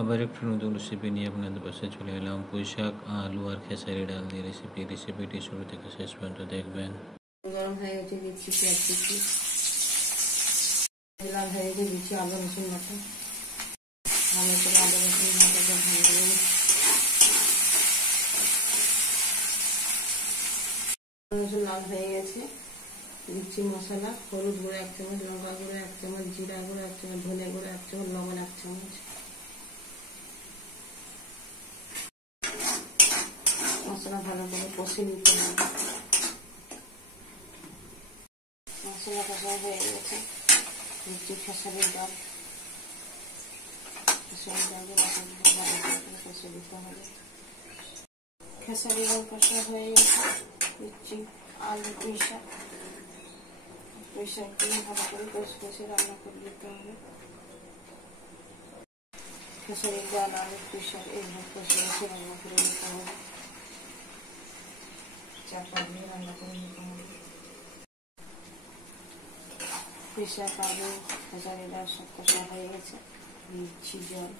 আবার একটু নতুন রেসিপি নিয়ে আপনাদের পাশে চলে এলাম। পুঁইশাক, আলু আর খেসারি ডাল দিয়ে রেসিপিটি শুরু থেকে শেষ পর্যন্ত দেখবেন। গরম হয়ে গেছে, দিচ্ছি পেঁয়াজ কুচি, লাল হয়ে গেছে, দিচ্ছি আদা রসুন বাটা, ভালো করে আদা রসুন বাটাটা ভাজবো। রসুন লাল হয়ে গেছে, দিচ্ছি মশলা, হলুদ গুঁড়ো 1 চামচ, লঙ্কা গুঁড়ো 1 চামচ, জিরা গুঁড়ো 1 চামচ, ধনে গুঁড়ো 1 চামচ, লবণ 1 চামচ। মশলা ভালো করে কষে নিতে হবে। মশলা কষা হয়ে গেছে, দিচ্ছি খেসারির ডাল। খেসারির ডাল ভালো করে কষে দিতে হবে। খেসারি ডাল কষা হয়ে গেছে, দিচ্ছি আলু, পুঁইশাক দিয়ে ভালো করে কষে রান্না করে দিতে হবে। খেসারির ডাল, আলু, পুঁইশাক এইভাবে কষে রান্না করে নিতে হবে। চাপা দিয়ে রান্না করে নিতে হবে। পুঁইশাক, আলু, খেসারি ডাল সব কষা হয়ে গেছে, দিচ্ছি জল।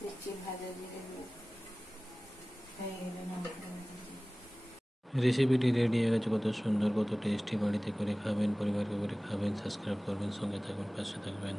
দিচ্ছি ভাজা জিরে হয়ে গেলে রেসিপিটি রেডি হয়ে গেছে। কত সুন্দর, কত টেস্টি। বাড়িতে করে খাবেন, পরিবারকে করে খাবেন। সাবস্ক্রাইব করবেন, সঙ্গে থাকবেন, পাশে থাকবেন।